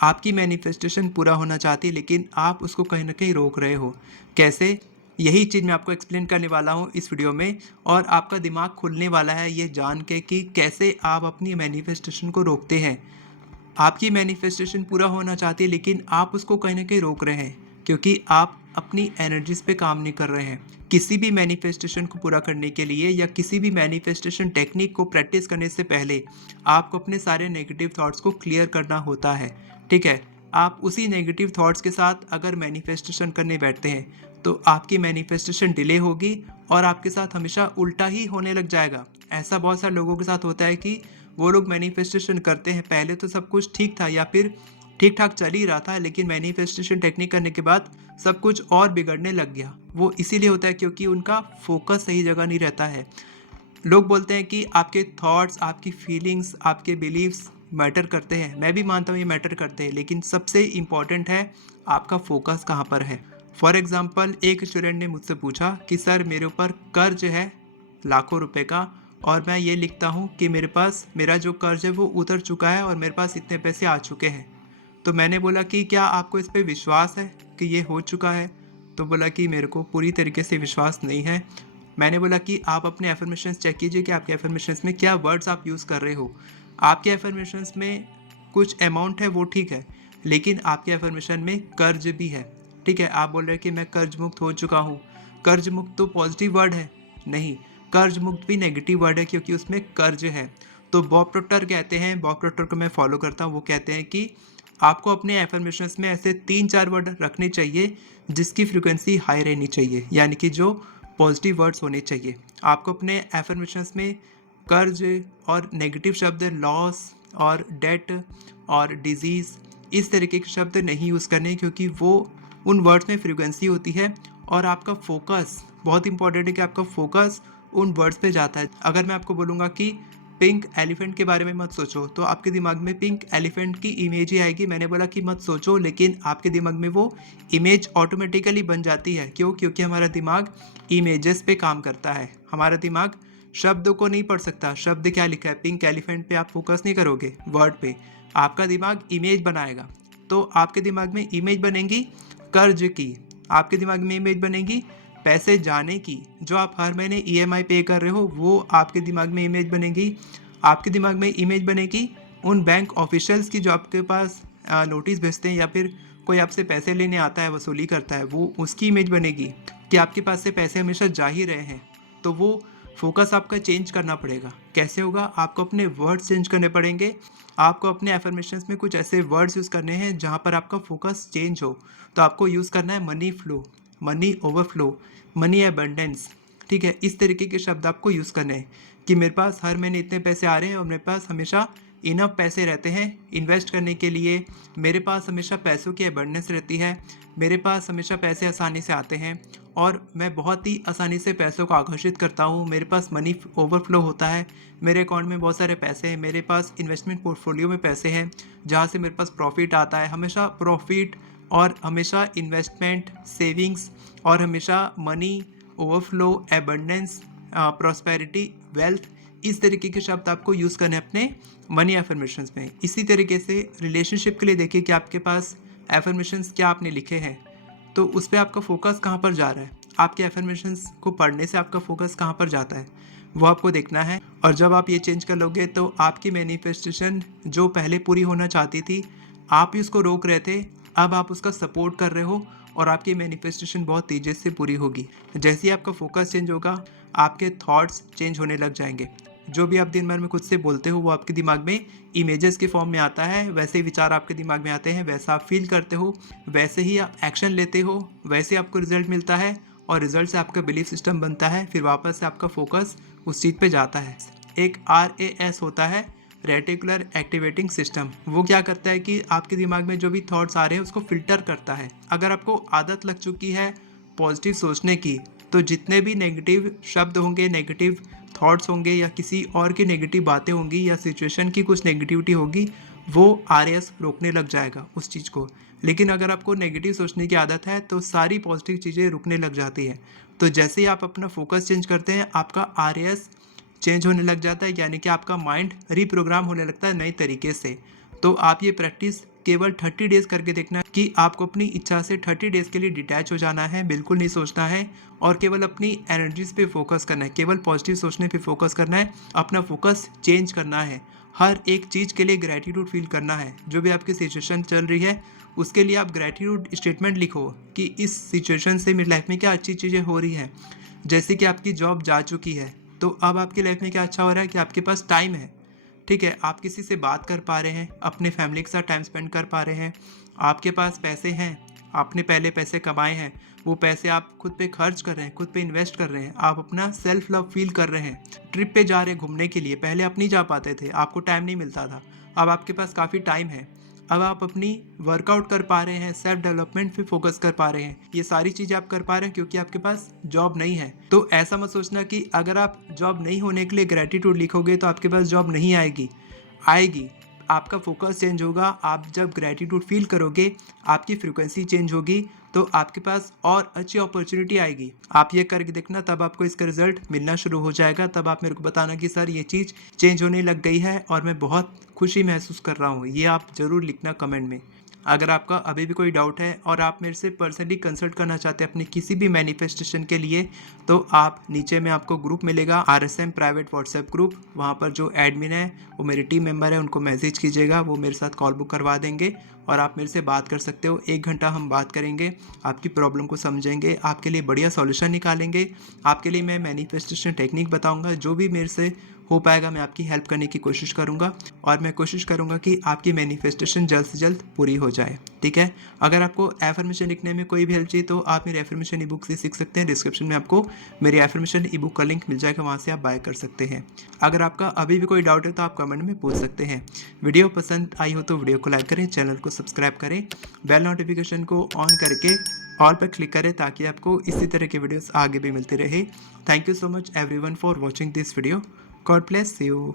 आपकी मैनिफेस्टेशन पूरा होना चाहती है लेकिन आप उसको कहीं ना कहीं रोक रहे हो। कैसे? यही चीज़ मैं आपको एक्सप्लेन करने वाला हूँ इस वीडियो में। और आपका दिमाग खुलने वाला है ये जान के कि कैसे आप अपनी मैनिफेस्टेशन को रोकते हैं। आपकी मैनिफेस्टेशन पूरा होना चाहती है लेकिन आप उसको कहीं ना कहीं रोक रहे हैं क्योंकि आप अपनी एनर्जीज पे काम नहीं कर रहे हैं। किसी भी मैनिफेस्टेशन को पूरा करने के लिए या किसी भी मैनिफेस्टेशन टेक्निक को प्रैक्टिस करने से पहले आपको अपने सारे नेगेटिव थॉट्स को क्लियर करना होता है। ठीक है? आप उसी नेगेटिव थॉट्स के साथ अगर मैनिफेस्टेशन करने बैठते हैं तो आपकी मैनिफेस्टेशन डिले होगी और आपके साथ हमेशा उल्टा ही होने लग जाएगा। ऐसा बहुत सारे लोगों के साथ होता है कि वो लोग मैनिफेस्टेशन करते हैं, पहले तो सब कुछ ठीक था या फिर ठीक ठाक चल ही रहा था, लेकिन मैनिफेस्टेशन टेक्निक करने के बाद सब कुछ और बिगड़ने लग गया। वो इसीलिए होता है क्योंकि उनका फोकस सही जगह नहीं रहता है। लोग बोलते हैं कि आपके थॉट्स, आपकी फीलिंग्स, आपके बिलीव्स मैटर करते हैं। मैं भी मानता हूँ ये मैटर करते हैं, लेकिन सबसे इम्पॉर्टेंट है आपका फोकस कहाँ पर है। फॉर एग्जाम्पल, एक स्टूडेंट ने मुझसे पूछा कि सर मेरे ऊपर कर्ज है लाखों रुपए का, और मैं ये लिखता हूँ कि मेरे पास मेरा जो कर्ज है वो उतर चुका है और मेरे पास इतने पैसे आ चुके हैं। तो मैंने बोला कि क्या आपको इस पे विश्वास है कि ये हो चुका है? तो बोला कि मेरे को पूरी तरीके से विश्वास नहीं है। मैंने बोला कि आप अपने एफर्मेशंस चेक कीजिए कि आपके एफर्मेशंस में क्या वर्ड्स आप यूज़ कर रहे हो। आपके एफर्मेशंस में कुछ अमाउंट है वो ठीक है, लेकिन आपके एफर्मेशन में कर्ज भी है। ठीक है? आप बोल रहे हैं कि मैं कर्ज मुक्त हो चुका हूँ। कर्ज मुक्त तो पॉजिटिव वर्ड है। नहीं, कर्ज मुक्त भी नेगेटिव वर्ड है क्योंकि उसमें कर्ज है। तो बॉब प्रोक्टर कहते हैं, बॉब प्रोक्टर को मैं फॉलो करता हूँ, वो कहते हैं कि आपको अपने एफर्मेशंस में ऐसे 3-4 वर्ड रखने चाहिए जिसकी फ्रिक्वेंसी हाई रहनी चाहिए, यानी कि जो पॉजिटिव वर्ड्स होने चाहिए। आपको अपने एफर्मेशंस में कर्ज और नेगेटिव शब्द लॉस और डेट और डिजीज़, इस तरीके के शब्द नहीं यूज़ करने, क्योंकि वो उन वर्ड्स में फ्रिक्वेंसी होती है। और आपका फोकस बहुत इंपॉर्टेंट है कि आपका फोकस उन वर्ड्स पे जाता है। अगर मैं आपको बोलूँगा कि पिंक एलिफेंट के बारे में मत सोचो, तो आपके दिमाग में पिंक एलिफेंट की इमेज ही आएगी। मैंने बोला कि मत सोचो, लेकिन आपके दिमाग में वो इमेज ऑटोमेटिकली बन जाती है। क्यों? क्योंकि हमारा दिमाग इमेजेस पे काम करता है। हमारा दिमाग शब्द को नहीं पढ़ सकता। शब्द क्या लिखा है पिंक एलिफेंट पे आप फोकस नहीं करोगे वर्ड पे, आपका दिमाग इमेज बनाएगा। तो आपके दिमाग में इमेज बनेगी कर्ज की, आपके दिमाग में इमेज बनेगी पैसे जाने की, जो आप हर महीने ईएमआई पे कर रहे हो वो आपके दिमाग में इमेज बनेगी। आपके दिमाग में इमेज बनेगी उन बैंक ऑफिशियल्स की जो आपके पास नोटिस भेजते हैं या फिर कोई आपसे पैसे लेने आता है, वसूली करता है, वो उसकी इमेज बनेगी कि आपके पास से पैसे हमेशा जा ही रहे हैं। तो वो फोकस आपका चेंज करना पड़ेगा। कैसे होगा? आपको अपने वर्ड्स चेंज करने पड़ेंगे। आपको अपने एफर्मेशंस में कुछ ऐसे वर्ड्स यूज़ करने हैं जहाँ पर आपका फोकस चेंज हो। तो आपको यूज़ करना है money flow, money overflow, money abundance. ठीक है? इस तरीके के शब्द आपको यूज़ करने हैं कि मेरे पास हर महीने इतने पैसे आ रहे हैं और मेरे पास हमेशा इनफ पैसे रहते हैं इन्वेस्ट करने के लिए। मेरे पास हमेशा पैसों की एबंडेंस रहती है। मेरे पास हमेशा पैसे आसानी से आते हैं और मैं बहुत ही आसानी से पैसों को आकर्षित करता हूँ। मेरे पास मनी ओवरफ्लो होता है, मेरे अकाउंट में बहुत सारे पैसे हैं, मेरे पास इन्वेस्टमेंट पोर्टफोलियो में पैसे हैं जहाँ से मेरे पास प्रॉफिट आता है। हमेशा प्रॉफिट और हमेशा इन्वेस्टमेंट, सेविंग्स और हमेशा money overflow, abundance, prosperity, wealth, इस तरीके के शब्द आपको यूज़ करने हैं अपने मनी एफर्मेशंस में। इसी तरीके से रिलेशनशिप के लिए देखिए कि आपके पास एफर्मेशंस क्या आपने लिखे हैं, तो उस पर आपका फोकस कहाँ पर जा रहा है। आपके एफर्मेशंस को पढ़ने से आपका फोकस कहाँ पर जाता है वो आपको देखना है। और जब आप ये चेंज कर लोगे तो आपकी मैनिफेस्टेशन जो पहले पूरी होना चाहती थी, आप ही उसको रोक रहे थे, अब आप उसका सपोर्ट कर रहे हो और आपकी मैनिफेस्टेशन बहुत तेज़ी से पूरी होगी। जैसे ही आपका फोकस चेंज होगा, आपके थॉट्स चेंज होने लग जाएंगे। जो भी आप दिन भर में खुद से बोलते हो वो आपके दिमाग में इमेजेस के फॉर्म में आता है, वैसे विचार आपके दिमाग में आते हैं, वैसा आप फील करते हो, वैसे ही आप एक्शन लेते हो, वैसे आपको रिजल्ट मिलता है और रिजल्ट से आपका बिलीफ सिस्टम बनता है। फिर वापस से आपका फोकस उस चीज़ पे जाता है। एक RAS होता है, रेटिकुलर एक्टिवेटिंग सिस्टम। वो क्या करता है कि आपके दिमाग में जो भी थॉट्स आ रहे हैं उसको फिल्टर करता है। अगर आपको आदत लग चुकी है पॉजिटिव सोचने की, तो जितने भी नेगेटिव शब्द होंगे, नेगेटिव थॉट्स होंगे या किसी और की नेगेटिव बातें होंगी या सिचुएशन की कुछ नेगेटिविटी होगी, वो RAS रोकने लग जाएगा उस चीज़ को। लेकिन अगर आपको नेगेटिव सोचने की आदत है तो सारी पॉजिटिव चीज़ें रुकने लग जाती है। तो जैसे ही आप अपना फोकस चेंज करते हैं, आपका RAS चेंज होने लग जाता है, यानी कि आपका माइंड रीप्रोग्राम होने लगता है नए तरीके से। तो आप ये प्रैक्टिस केवल 30 डेज करके देखना कि आपको अपनी इच्छा से 30 डेज के लिए डिटैच हो जाना है, बिल्कुल नहीं सोचना है और केवल अपनी एनर्जीज पे फोकस करना है, केवल पॉजिटिव सोचने पे फोकस करना है, अपना फोकस चेंज करना है, हर एक चीज़ के लिए ग्रैटिट्यूड फील करना है। जो भी आपकी सिचुएशन चल रही है उसके लिए आप ग्रैटिट्यूड स्टेटमेंट लिखो कि इस सिचुएशन से मेरी लाइफ में क्या अच्छी चीज़ें हो रही हैं। जैसे कि आपकी जॉब जा चुकी है तो अब आपकी लाइफ में क्या अच्छा हो रहा है कि आपके पास टाइम है, ठीक है, आप किसी से बात कर पा रहे हैं, अपने फैमिली के साथ टाइम स्पेंड कर पा रहे हैं, आपके पास पैसे हैं, आपने पहले पैसे कमाए हैं, वो पैसे आप खुद पे खर्च कर रहे हैं, खुद पे इन्वेस्ट कर रहे हैं, आप अपना सेल्फ लव फील कर रहे हैं, ट्रिप पे जा रहे हैं घूमने के लिए, पहले आप नहीं जा पाते थे, आपको टाइम नहीं मिलता था, अब आपके पास काफ़ी टाइम है, अब आप अपनी वर्कआउट कर पा रहे हैं, सेल्फ डेवलपमेंट पे फोकस कर पा रहे हैं, ये सारी चीज़ें आप कर पा रहे हैं क्योंकि आपके पास जॉब नहीं है। तो ऐसा मत सोचना कि अगर आप जॉब नहीं होने के लिए ग्रैटिट्यूड लिखोगे तो आपके पास जॉब नहीं आएगी, आएगी। आपका फोकस चेंज होगा, आप जब ग्रैटिट्यूड फील करोगे आपकी फ्रिक्वेंसी चेंज होगी तो आपके पास और अच्छी अपॉर्चुनिटी आएगी। आप ये करके देखना, तब आपको इसका रिजल्ट मिलना शुरू हो जाएगा, तब आप मेरे को बताना कि सर ये चीज़ चेंज होने लग गई है और मैं बहुत खुशी महसूस कर रहा हूँ। ये आप ज़रूर लिखना कमेंट में। अगर आपका अभी भी कोई डाउट है और आप मेरे से पर्सनली कंसल्ट करना चाहते हैं अपनी किसी भी मैनिफेस्टेशन के लिए तो आप नीचे में आपको ग्रुप मिलेगा, RSM प्राइवेट व्हाट्सएप ग्रुप, वहाँ पर जो एडमिन है वो मेरे टीम मेंबर है, उनको मैसेज कीजिएगा, वो मेरे साथ कॉल बुक करवा देंगे और आप मेरे से बात कर सकते हो। 1 घंटा हम बात करेंगे, आपकी प्रॉब्लम को समझेंगे, आपके लिए बढ़िया सॉल्यूशन निकालेंगे, आपके लिए मैं मैनिफेस्टेशन टेक्निक बताऊँगा, जो भी मेरे से हो पाएगा मैं आपकी हेल्प करने की कोशिश करूंगा और मैं कोशिश करूंगा कि आपकी मैनिफेस्टेशन जल्द से जल्द पूरी हो जाए, ठीक है। अगर आपको एफर्मेशन लिखने में कोई भी हेल्प चाहिए तो आप मेरे एफर्मेशन ई बुक से सीख सकते हैं। डिस्क्रिप्शन में आपको मेरी एफर्मेशन ई बुक का लिंक मिल जाएगा, वहाँ से आप बाय कर सकते हैं। अगर आपका अभी भी कोई डाउट है तो आप कमेंट में पूछ सकते हैं। वीडियो पसंद आई हो तो वीडियो को लाइक करें, चैनल को सब्सक्राइब करें, बेल नोटिफिकेशन को ऑन करके ऑल पर क्लिक करें ताकि आपको इसी तरह के वीडियोस आगे भी मिलते रहे। Thank you so much everyone for watching this video. God bless you.